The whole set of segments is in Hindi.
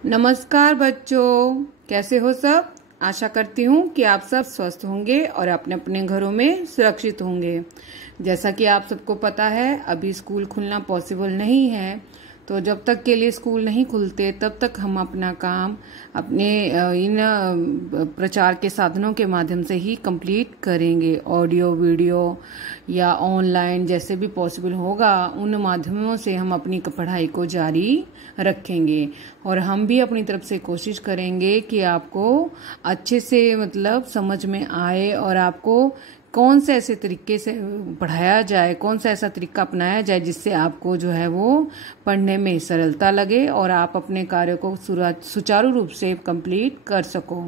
नमस्कार बच्चों, कैसे हो सब। आशा करती हूँ कि आप सब स्वस्थ होंगे और अपने अपने घरों में सुरक्षित होंगे। जैसा कि आप सबको पता है, अभी स्कूल खुलना पॉसिबल नहीं है, तो जब तक के लिए स्कूल नहीं खुलते तब तक हम अपना काम अपने इन प्रचार के साधनों के माध्यम से ही कंप्लीट करेंगे। ऑडियो, वीडियो या ऑनलाइन जैसे भी पॉसिबल होगा, उन माध्यमों से हम अपनी पढ़ाई को जारी रखेंगे। और हम भी अपनी तरफ से कोशिश करेंगे कि आपको अच्छे से समझ में आए और आपको कौन से ऐसे तरीके से पढ़ाया जाए, कौन सा ऐसा तरीका अपनाया जाए जिससे आपको जो है वो पढ़ने में सरलता लगे और आप अपने कार्य को सुचारू रूप से कंप्लीट कर सको।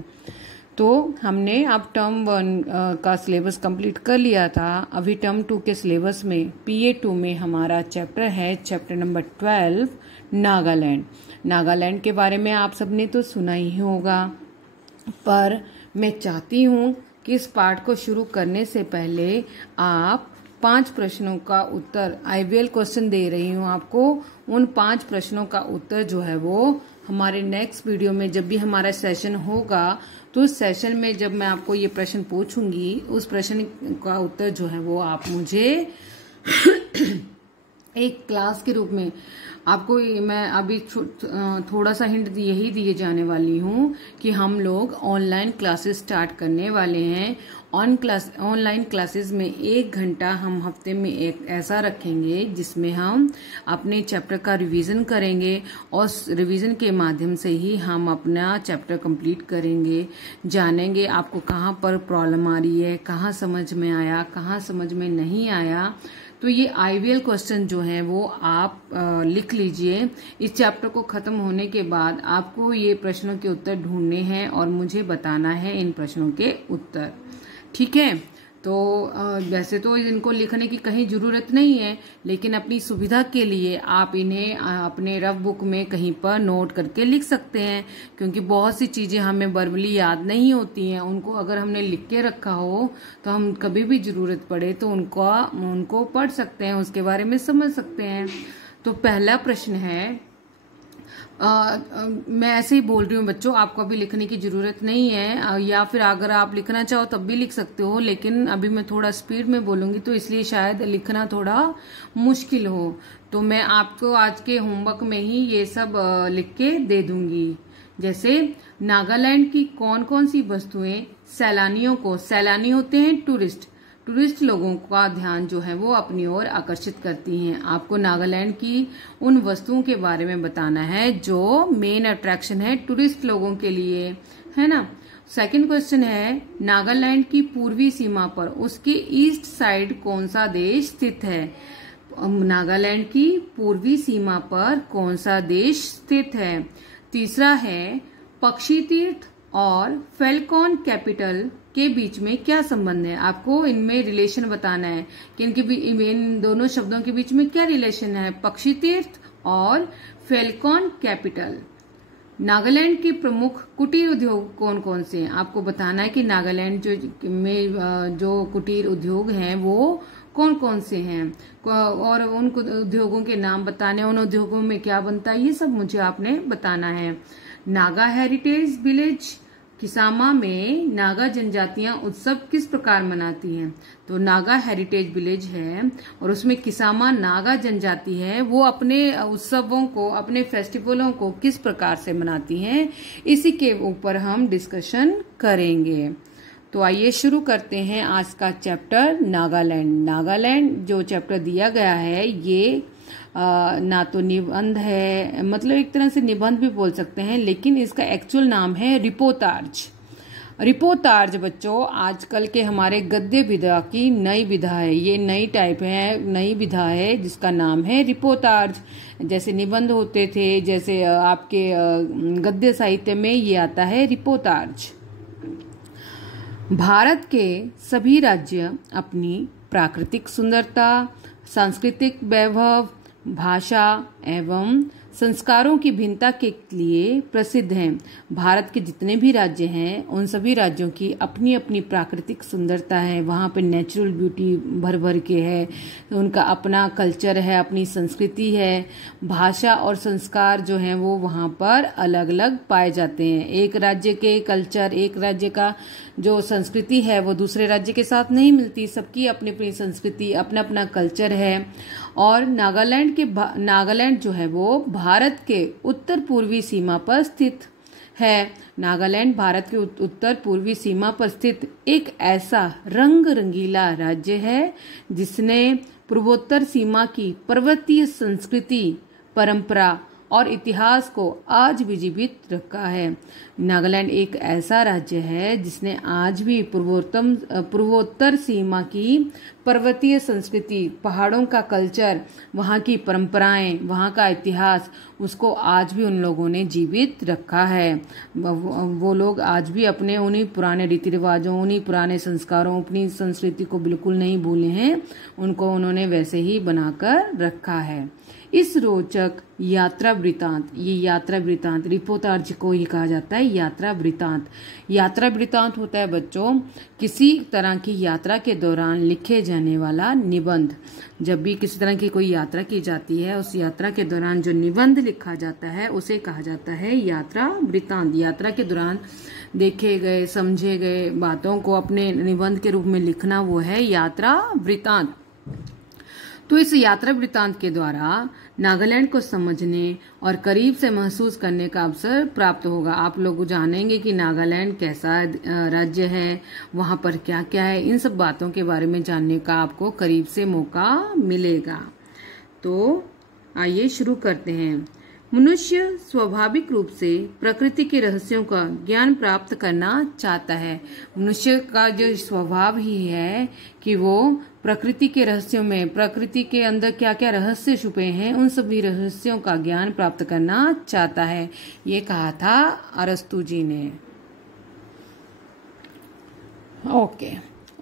तो हमने अब टर्म 1 का सिलेबस कंप्लीट कर लिया था। अभी टर्म 2 के सिलेबस में PA2 में हमारा चैप्टर है चैप्टर नंबर 12, नागालैंड। नागालैंड के बारे में आप सबने तो सुना ही होगा, पर मैं चाहती हूँ कि इस पाठ को शुरू करने से पहले आप 5 प्रश्नों का उत्तर, IVL क्वेश्चन दे रही हूँ आपको, उन 5 प्रश्नों का उत्तर जो है वो हमारे नेक्स्ट वीडियो में जब भी हमारा सेशन होगा, तो उस सेशन में जब मैं आपको ये प्रश्न पूछूंगी, उस प्रश्न का उत्तर जो है वो आप मुझे एक क्लास के रूप में आपको मैं अभी थोड़ा सा हिंट यही दिए जाने वाली हूँ कि हम लोग ऑनलाइन क्लासेस स्टार्ट करने वाले हैं। ऑनलाइन क्लासेस में 1 घंटा हम हफ्ते में एक ऐसा रखेंगे जिसमें हम अपने चैप्टर का रिवीजन करेंगे और रिवीजन के माध्यम से ही हम अपना चैप्टर कंप्लीट करेंगे। जानेंगे आपको कहाँ पर प्रॉब्लम आ रही है, कहाँ समझ में आया, कहाँ समझ में नहीं आया। तो ये IVL क्वेश्चन जो है वो आप लिख लीजिए। इस चैप्टर को खत्म होने के बाद आपको ये प्रश्नों के उत्तर ढूंढने हैं और मुझे बताना है इन प्रश्नों के उत्तर, ठीक है। तो वैसे तो इनको लिखने की कहीं जरूरत नहीं है, लेकिन अपनी सुविधा के लिए आप इन्हें अपने रफ बुक में कहीं पर नोट करके लिख सकते हैं, क्योंकि बहुत सी चीजें हमें वर्बली याद नहीं होती हैं। उनको अगर हमने लिख के रखा हो तो हम कभी भी जरूरत पड़े तो उनको पढ़ सकते हैं, उसके बारे में समझ सकते हैं। तो पहला प्रश्न है, मैं ऐसे ही बोल रही हूँ बच्चों, आपको अभी लिखने की जरूरत नहीं है, या फिर अगर आप लिखना चाहो तब भी लिख सकते हो, लेकिन अभी मैं थोड़ा स्पीड में बोलूंगी तो इसलिए शायद लिखना थोड़ा मुश्किल हो। तो मैं आपको आज के होमवर्क में ही ये सब लिख के दे दूंगी। जैसे नागालैंड की कौन कौन सी वस्तुएं सैलानी होते हैं टूरिस्ट लोगों का ध्यान जो है वो अपनी ओर आकर्षित करती हैं। आपको नागालैंड की उन वस्तुओं के बारे में बताना है जो मेन अट्रैक्शन है टूरिस्ट लोगों के लिए, है ना। सेकंड क्वेश्चन है, नागालैंड की पूर्वी सीमा पर उसके ईस्ट साइड कौन सा देश स्थित है। नागालैंड की पूर्वी सीमा पर कौन सा देश स्थित है। तीसरा है, पक्षी तीर्थ और फैल्कॉन कैपिटल के बीच में क्या संबंध है। आपको इनमें रिलेशन बताना है कि इन दोनों शब्दों के बीच में क्या रिलेशन है, पक्षी तीर्थ और फैल्कॉन कैपिटल। नागालैंड के प्रमुख कुटीर उद्योग कौन कौन से हैं। आपको बताना है कि नागालैंड में जो कुटीर उद्योग हैं वो कौन कौन से हैं और उन उद्योगों के नाम बताने, उन उद्योगों में क्या बनता है, ये सब मुझे आपने बताना है। नागा हेरिटेज विलेज किसामा में नागा जनजातियां उत्सव किस प्रकार मनाती हैं। तो नागा हेरिटेज विलेज है और उसमें किसामा नागा जनजाति है, वो अपने उत्सवों को, अपने फेस्टिवलों को किस प्रकार से मनाती हैं, इसी के ऊपर हम डिस्कशन करेंगे। तो आइए शुरू करते हैं आज का चैप्टर नागालैंड जो चैप्टर दिया गया है ये ना तो निबंध है, एक तरह से निबंध भी बोल सकते हैं, लेकिन इसका एक्चुअल नाम है रिपोर्तार्ज बच्चों आजकल के हमारे गद्य विधा की नई विधा है। ये नई टाइप है, नई विधा है जिसका नाम है रिपोर्तार्ज। जैसे निबंध होते थे, जैसे आपके गद्य साहित्य में ये आता है रिपोर्तार्ज। भारत के सभी राज्य अपनी प्राकृतिक सुंदरता, सांस्कृतिक वैभव, भाषा एवं संस्कारों की भिन्नता के लिए प्रसिद्ध हैं। भारत के जितने भी राज्य हैं उन सभी राज्यों की अपनी अपनी प्राकृतिक सुंदरता है। वहाँ पे नेचुरल ब्यूटी भर भर के है, उनका अपना कल्चर है, अपनी संस्कृति है, भाषा और संस्कार जो हैं वो वहाँ पर अलग अलग पाए जाते हैं। एक राज्य के कल्चर, एक राज्य का जो संस्कृति है वो दूसरे राज्य के साथ नहीं मिलती। सबकी अपनी अपनी संस्कृति, अपना अपना कल्चर है। और नागालैंड जो है वो भारत के उत्तर पूर्वी सीमा पर स्थित है। नागालैंड भारत के उत्तर पूर्वी सीमा पर स्थित एक ऐसा रंग रंगीला राज्य है जिसने पूर्वोत्तर सीमा की पर्वतीय संस्कृति, परंपरा और इतिहास को आज भी जीवित रखा है। नागालैंड एक ऐसा राज्य है जिसने आज भी पूर्वोत्तर सीमा की पर्वतीय संस्कृति, पहाड़ों का कल्चर, वहाँ की परंपराएं, वहाँ का इतिहास, उसको आज भी उन लोगों ने जीवित रखा है। वो लोग आज भी अपने उन्हीं पुराने रीति रिवाजों, उन्हीं पुराने संस्कारों, अपनी संस्कृति को बिल्कुल नहीं भूले हैं। उनको उन्होंने वैसे ही बनाकर रखा है। इस रोचक यात्रा वृतांत, ये यात्रा वृतांत रिपोर्टाज को ही कहा जाता है यात्रा वृतांत। यात्रा वृतांत होता है बच्चों किसी तरह की यात्रा के दौरान लिखे जाने वाला निबंध। जब भी किसी तरह की कोई यात्रा की जाती है, उस यात्रा के दौरान जो निबंध लिखा जाता है उसे कहा जाता है यात्रा वृतांत। यात्रा के दौरान देखे गए, समझे गए बातों को अपने निबंध के रूप में लिखना वो है यात्रा वृतांत। तो इस यात्रा वृत्तांत के द्वारा नागालैंड को समझने और करीब से महसूस करने का अवसर प्राप्त होगा। आप लोग जानेंगे कि नागालैंड कैसा राज्य है, वहां पर क्या क्या है, इन सब बातों के बारे में जानने का आपको करीब से मौका मिलेगा। तो आइए शुरू करते हैं। मनुष्य स्वाभाविक रूप से प्रकृति के रहस्यों का ज्ञान प्राप्त करना चाहता है। मनुष्य का जो स्वभाव ही है कि वो प्रकृति के रहस्यों में, प्रकृति के अंदर क्या क्या रहस्य छुपे हैं, उन सभी रहस्यों का ज्ञान प्राप्त करना चाहता है। ये कहा था अरस्तु जी ने। ओके।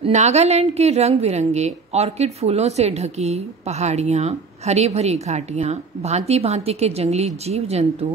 नागालैंड के रंग बिरंगे ऑर्किड फूलों से ढकी पहाड़ियां, हरी भरी घाटियां, भांति भांति के जंगली जीव जंतु,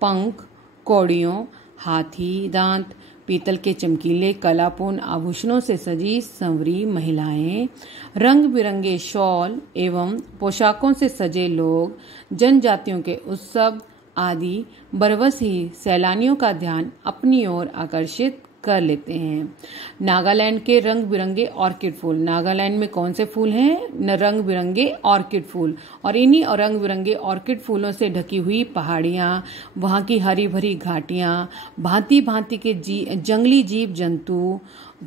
पंख, कौड़ियों, हाथी दांत, पीतल के चमकीले कलापूर्ण आभूषणों से सजी संवरी महिलाएं, रंग बिरंगे शॉल एवं पोशाकों से सजे लोग, जनजातियों के उत्सव आदि बरबस ही सैलानियों का ध्यान अपनी ओर आकर्षित कर लेते हैं। नागालैंड के रंग बिरंगे ऑर्किड फूल। नागालैंड में कौन से फूल हैं? रंग बिरंगे ऑर्किड फूल। और इन्हीं और रंग बिरंगे ऑर्किड फूलों से ढकी हुई पहाड़ियां, वहां की हरी भरी घाटियां, भांति भांति के जंगली जीव जंतु,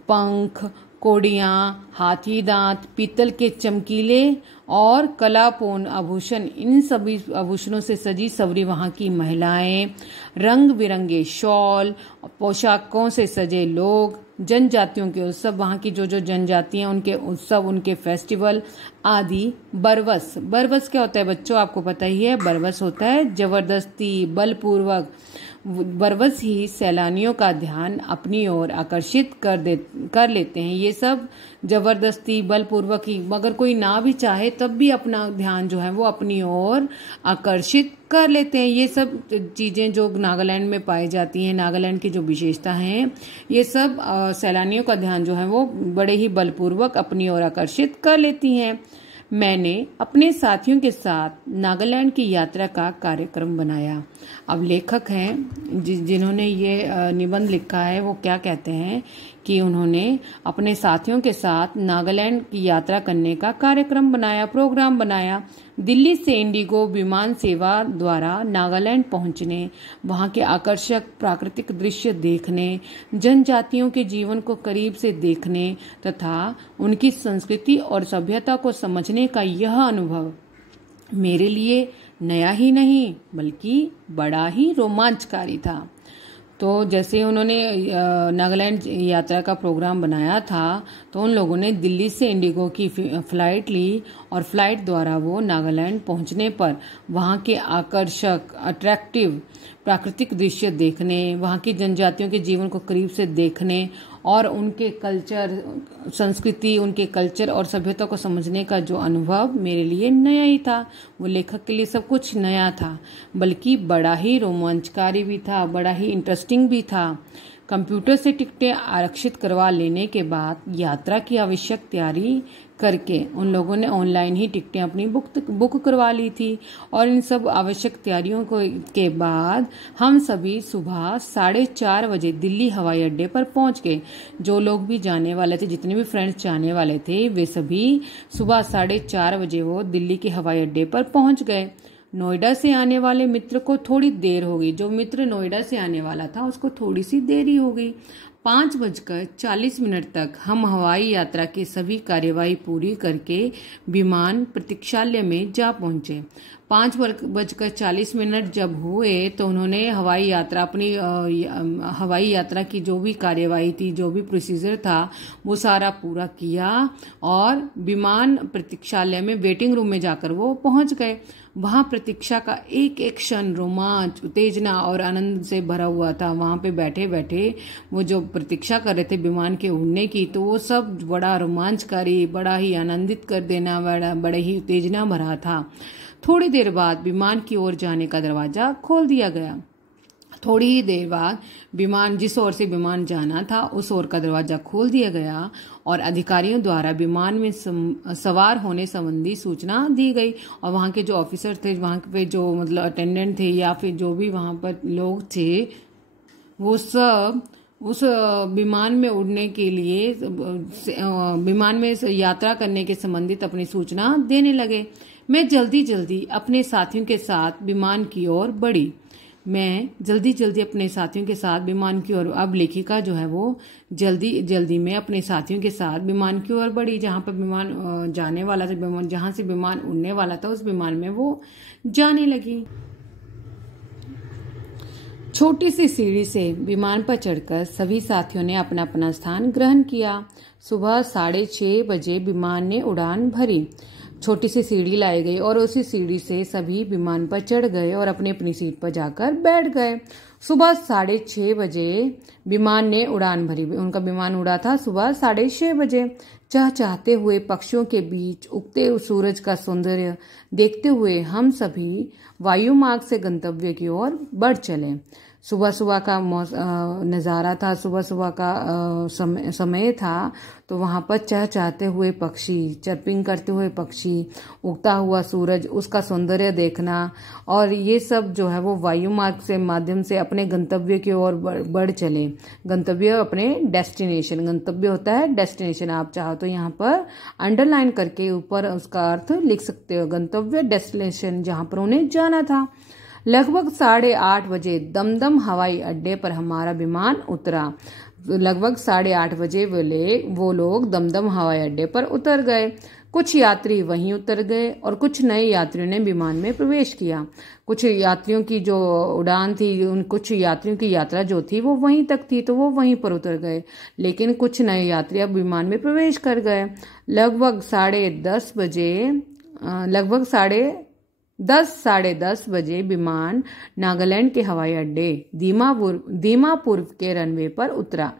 पंख, कोड़ियां, हाथी दांत, पीतल के चमकीले और कलापूर्ण आभूषण, इन सभी आभूषणों से सजी सवरी वहां की महिलाएं, रंग बिरंगे शॉल, पोशाकों से सजे लोग, जनजातियों के उत्सव, वहां की जो जो जनजातियां, उनके उत्सव, उनके फेस्टिवल आदि। बरबस, बरबस क्या होता है बच्चों? आपको पता ही है। बरबस होता है जबरदस्ती, बलपूर्वक। बरबस ही सैलानियों का ध्यान अपनी ओर आकर्षित कर लेते हैं। ये सब जबरदस्ती, बलपूर्वक ही, अगर कोई ना भी चाहे तब भी अपना ध्यान जो है वो अपनी ओर आकर्षित कर लेते हैं। ये सब चीजें जो नागालैंड में पाई जाती हैं, नागालैंड की जो विशेषता हैं, ये सब सैलानियों का ध्यान जो है वो बड़े ही बलपूर्वक अपनी ओर आकर्षित कर लेती हैं। मैंने अपने साथियों के साथ नागालैंड की यात्रा का कार्यक्रम बनाया। अब लेखक हैं जिन्होंने ये निबंध लिखा है, वो क्या कहते हैं कि उन्होंने अपने साथियों के साथ नागालैंड की यात्रा करने का कार्यक्रम बनाया, प्रोग्राम बनाया। दिल्ली से इंडिगो विमान सेवा द्वारा नागालैंड पहुंचने, वहां के आकर्षक प्राकृतिक दृश्य देखने, जनजातियों के जीवन को करीब से देखने तथा उनकी संस्कृति और सभ्यता को समझने का यह अनुभव मेरे लिए नया ही नहीं बल्कि बड़ा ही रोमांचकारी था। तो जैसे उन्होंने नागालैंड यात्रा का प्रोग्राम बनाया था, तो उन लोगों ने दिल्ली से इंडिगो की फ्लाइट ली और फ्लाइट द्वारा वो नागालैंड पहुंचने पर वहां के आकर्षक, अट्रैक्टिव प्राकृतिक दृश्य देखने, वहां की जनजातियों के जीवन को करीब से देखने और उनके कल्चर, संस्कृति, उनके कल्चर और सभ्यता को समझने का जो अनुभव मेरे लिए नया ही था। वो लेखक के लिए सब कुछ नया था, बल्कि बड़ा ही रोमांचकारी भी था, बड़ा ही इंटरेस्टिंग भी था। कंप्यूटर से टिकटें आरक्षित करवा लेने के बाद यात्रा की आवश्यक तैयारी करके उन लोगों ने ऑनलाइन ही टिकटें अपनी बुक करवा ली थी। और इन सब आवश्यक तैयारियों के बाद हम सभी सुबह 4:30 बजे दिल्ली हवाई अड्डे पर पहुंच गए। जो लोग भी जाने वाले थे, जितने भी फ्रेंड्स जाने वाले थे, वे सभी सुबह 4:30 बजे वो दिल्ली के हवाई अड्डे पर पहुंच गए। नोएडा से आने वाले मित्र को थोड़ी देर हो गई। जो मित्र नोएडा से आने वाला था उसको थोड़ी सी देरी हो गई। 5:40 तक हम हवाई यात्रा की सभी कार्यवाही पूरी करके विमान प्रतीक्षालय में जा पहुंचे। 5:40 जब हुए तो उन्होंने हवाई यात्रा की जो भी कार्यवाही थी, जो भी प्रोसीजर था, वो सारा पूरा किया और विमान प्रतीक्षालय में वेटिंग रूम में जाकर वो पहुंच गए। वहां प्रतीक्षा का एक एक क्षण रोमांच, उत्तेजना और आनंद से भरा हुआ था। वहां पे बैठे बैठे वो जो प्रतीक्षा कर रहे थे विमान के उड़ने की, तो वो सब बड़ा रोमांचकारी, बड़ा ही आनंदित कर देना, बड़ा ही उत्तेजना भरा था। थोड़ी देर बाद विमान की ओर जाने का दरवाजा खोल दिया गया। थोड़ी ही देर बाद विमान, जिस ओर से विमान जाना था, उस ओर का दरवाजा खोल दिया गया और अधिकारियों द्वारा विमान में सवार होने संबंधी सूचना दी गई। और वहां के जो ऑफिसर थे, वहां पे जो मतलब अटेंडेंट थे या फिर जो भी वहां पर लोग थे, वो सब उस विमान में उड़ने के लिए, विमान में यात्रा करने के संबंधित अपनी सूचना देने लगे। मैं जल्दी जल्दी अपने साथियों के साथ विमान की ओर बढ़ी। अब लेखिका जो है वो जल्दी जल्दी में अपने साथियों के साथ विमान की ओर बढ़ी। जहां पर विमान जाने वाला था, जहां से विमान उड़ने वाला था, उस विमान में वो जाने लगी। छोटी सी सीढ़ी से विमान पर चढ़कर सभी साथियों ने अपना अपना स्थान ग्रहण किया। सुबह 6:30 बजे विमान ने उड़ान भरी। छोटी सी सीढ़ी लाई गई और उसी सीढ़ी से सभी विमान पर चढ़ गए और अपनी अपनी सीट पर जाकर बैठ गए। सुबह 6:30 बजे विमान ने उड़ान भरी। उनका विमान उड़ा था सुबह 6:30 बजे। चहचहाते हुए पक्षियों के बीच उगते सूरज का सौंदर्य देखते हुए हम सभी वायु मार्ग से गंतव्य की ओर बढ़ चले। सुबह सुबह का नज़ारा था, सुबह सुबह का समय था, तो वहां पर चहचहाते हुए पक्षी, चर्पिंग करते हुए पक्षी, उगता हुआ सूरज, उसका सौंदर्य देखना, और ये सब जो है वो वायु मार्ग से माध्यम से अपने गंतव्य की ओर बढ़ चले। गंतव्य अपने डेस्टिनेशन, गंतव्य होता है डेस्टिनेशन। आप चाहो तो यहाँ पर अंडरलाइन करके ऊपर उसका अर्थ लिख सकते हो। गंतव्य डेस्टिनेशन, जहां पर उन्हें जाना था। लगभग 8:30 बजे दमदम हवाई अड्डे पर हमारा विमान उतरा। लगभग 8:30 बजे वो लोग दमदम हवाई अड्डे पर उतर गए। कुछ यात्री वहीं उतर गए और कुछ नए यात्रियों ने विमान में प्रवेश किया। कुछ यात्रियों की जो उड़ान थी, कुछ यात्रियों की यात्रा जो थी वो वहीं तक थी, तो वो वहीं पर उतर गए। लेकिन कुछ नए यात्री अब विमान में प्रवेश कर गए। लगभग 10:30 बजे विमान नागालैंड के हवाई अड्डे दीमापुर के रनवे पर उतरा।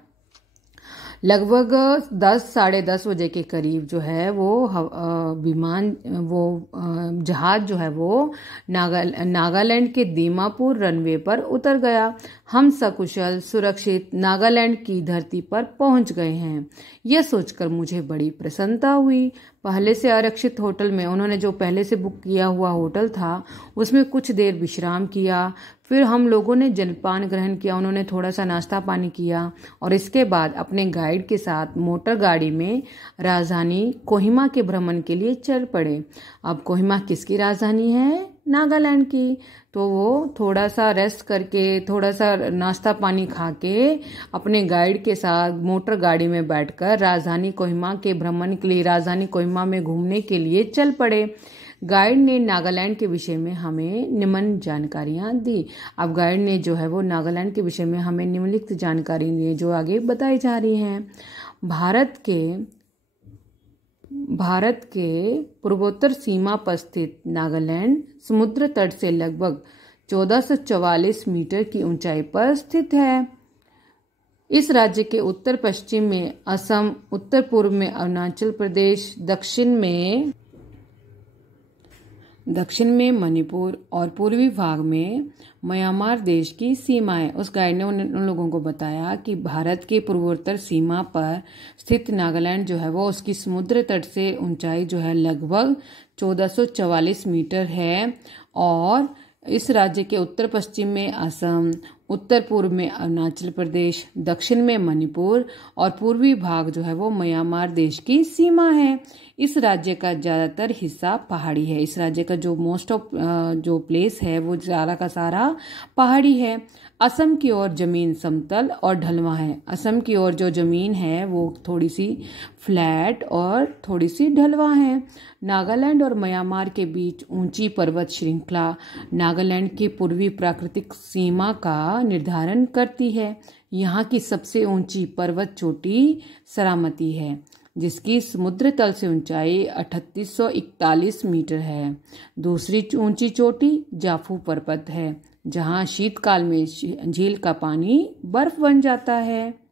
लगभग 10-10:30 बजे के करीब जो है वो जहाज जो है वो नागालैंड के दीमापुर रनवे पर उतर गया। हम सकुशल सुरक्षित नागालैंड की धरती पर पहुंच गए हैं। यह सोचकर मुझे बड़ी प्रसन्नता हुई। पहले से आरक्षित होटल में, उन्होंने जो पहले से बुक किया हुआ होटल था, उसमें कुछ देर विश्राम किया। फिर हम लोगों ने जलपान ग्रहण किया, उन्होंने थोड़ा सा नाश्ता पानी किया और इसके बाद अपने गाइड के साथ मोटर गाड़ी में राजधानी कोहिमा के भ्रमण के लिए चल पड़े। अब कोहिमा किसकी राजधानी है? नागालैंड की। तो वो थोड़ा सा रेस्ट करके, थोड़ा सा नाश्ता पानी खा के अपने गाइड के साथ मोटर गाड़ी में बैठकर राजधानी कोहिमा के भ्रमण के लिए, राजधानी कोहिमा में घूमने के लिए चल पड़े। गाइड ने नागालैंड के विषय में हमें निम्न जानकारियां दी। अब गाइड ने जो है वो नागालैंड के विषय में हमें निम्नलिखित जानकारी दी जो आगे बताई जा रही हैं। भारत के पूर्वोत्तर सीमा पर स्थित नागालैंड समुद्र तट से लगभग 1444 मीटर की ऊंचाई पर स्थित है। इस राज्य के उत्तर पश्चिम में असम, उत्तर पूर्व में अरुणाचल प्रदेश, दक्षिण में मणिपुर और पूर्वी भाग में म्यांमार देश की सीमा है। उस गाइड ने उन लोगों को बताया कि भारत के पूर्वोत्तर सीमा पर स्थित नागालैंड जो है वो उसकी समुद्र तट से ऊंचाई जो है लगभग 1444 मीटर है और इस राज्य के उत्तर पश्चिम में असम, उत्तर पूर्व में अरुणाचल प्रदेश, दक्षिण में मणिपुर और पूर्वी भाग जो है वो म्यांमार देश की सीमा है। इस राज्य का ज़्यादातर हिस्सा पहाड़ी है। इस राज्य का जो मोस्ट ऑफ जो प्लेस है वो सारा का सारा पहाड़ी है। असम की ओर जमीन समतल और ढलवा है। असम की ओर जो जमीन है वो थोड़ी सी फ्लैट और थोड़ी सी ढलवा है। नागालैंड और म्यांमार के बीच ऊंची पर्वत श्रृंखला नागालैंड की पूर्वी प्राकृतिक सीमा का निर्धारण करती है। यहाँ की सबसे ऊंची पर्वत चोटी सरामती है, जिसकी समुद्र तल से ऊंचाई 3841 मीटर है। दूसरी ऊंची चोटी जाफू पर्वत है, जहां शीतकाल में झील का पानी बर्फ बन जाता है।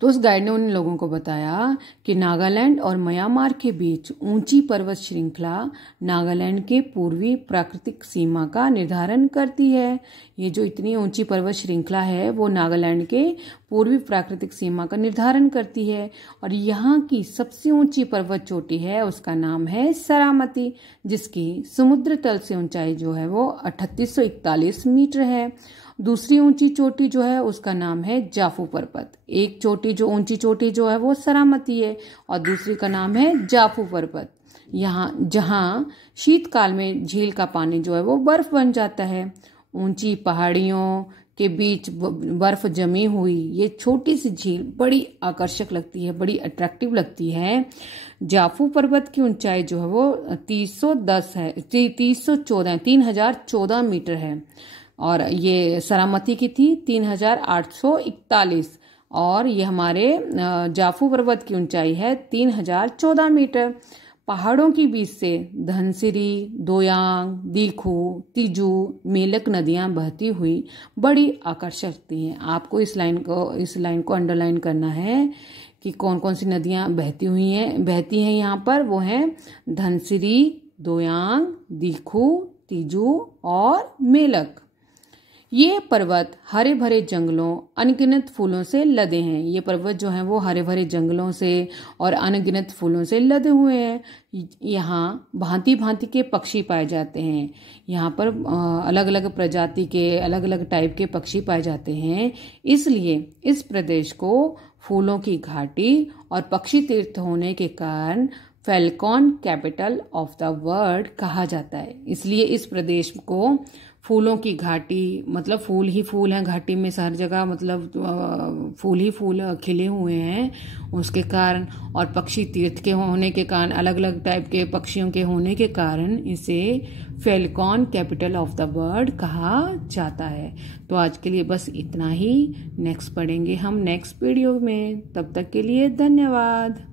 तो उस गाइड ने उन लोगों को बताया कि नागालैंड और म्यांमार के बीच ऊंची पर्वत श्रृंखला नागालैंड के पूर्वी प्राकृतिक सीमा का निर्धारण करती है। ये जो इतनी ऊंची पर्वत श्रृंखला है वो नागालैंड के पूर्वी प्राकृतिक सीमा का निर्धारण करती है और यहाँ की सबसे ऊंची पर्वत चोटी है उसका नाम है सरामती, जिसकी समुद्र तल से ऊंचाई जो है वो 3841 मीटर है। दूसरी ऊंची चोटी जो है उसका नाम है जाफू पर्वत। एक चोटी जो ऊंची चोटी जो है वो सरामती है और दूसरी का नाम है जाफू पर्वत। यहाँ जहाँ शीतकाल में झील का पानी जो है वो बर्फ बन जाता है। ऊंची पहाड़ियों के बीच बर्फ जमी हुई ये छोटी सी झील बड़ी आकर्षक लगती है, बड़ी अट्रैक्टिव लगती है। जाफू पर्वत की ऊंचाई जो है वो 3014 मीटर है और ये सरामती की थी 3841 और ये हमारे जाफू पर्वत की ऊंचाई है 3014 मीटर। पहाड़ों के बीच से धनसिरी, दोयांग, दीखू, तिजू, मेलक नदियां बहती हुई बड़ी आकर्षक लगती हैं। आपको इस लाइन को अंडरलाइन करना है कि कौन कौन सी नदियां बहती हैं यहाँ पर। वो हैं धनसिरी, दोयांग, दीखू, तिजू और मेलक। ये पर्वत हरे भरे जंगलों, अनगिनत फूलों से लदे हैं। ये पर्वत जो हैं वो हरे भरे जंगलों से और अनगिनत फूलों से लदे हुए हैं। यहाँ भांति भांति के पक्षी पाए जाते हैं। यहाँ पर अलग अलग प्रजाति के अलग अलग टाइप के पक्षी पाए जाते हैं। इसलिए इस प्रदेश को फूलों की घाटी और पक्षी तीर्थ होने के कारण Falcon capital of the world कहा जाता है। इसलिए इस प्रदेश को फूलों की घाटी, मतलब फूल ही फूल हैं घाटी में, हर जगह मतलब फूल ही फूल खिले हुए हैं उसके कारण, और पक्षी तीर्थ के होने के कारण, अलग अलग टाइप के पक्षियों के होने के कारण इसे Falcon capital of the world कहा जाता है। तो आज के लिए बस इतना ही। नेक्स्ट पढ़ेंगे हम नेक्स्ट वीडियो में। तब तक के लिए धन्यवाद।